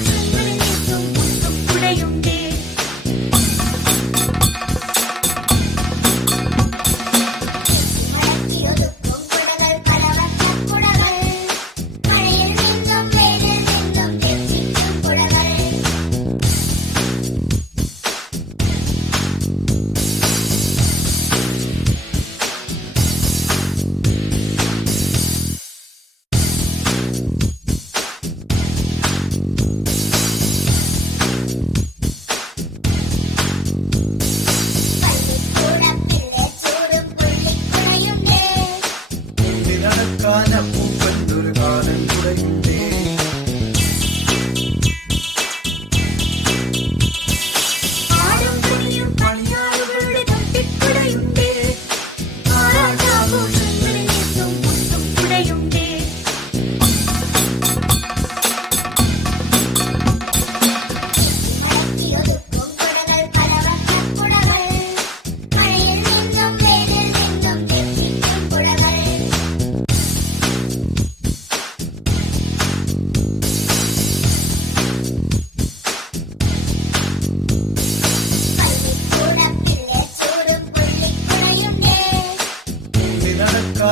you.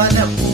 wanna